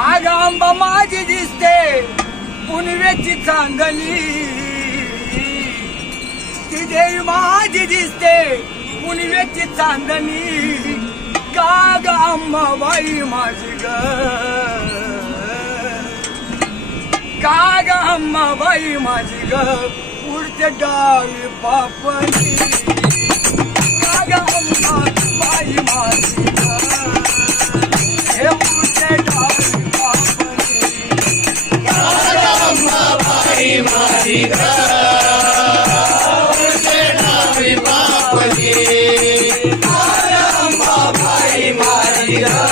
आज आंबा माझी दिसते पुनवेची चांगली. ती देवी माझी दिसते पुनवेची चांदणी का ग अंबाबाई माझी ग. का ग अंबाबाई माझी ग पुढचे डावी पापणी. का ग माझी मारी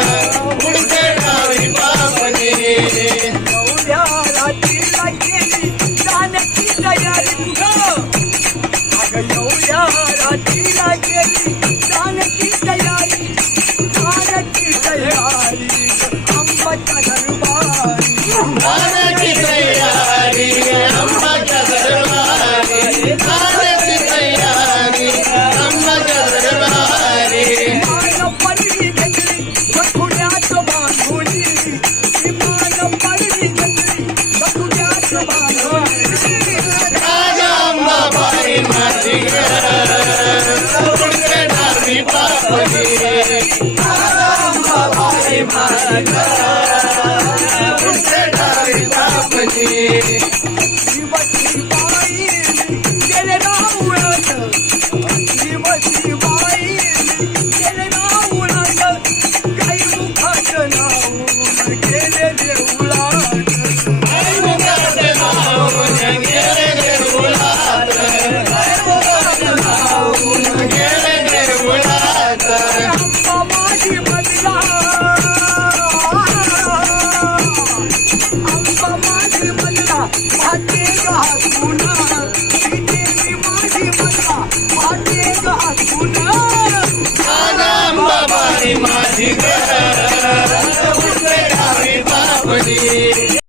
Bhagavan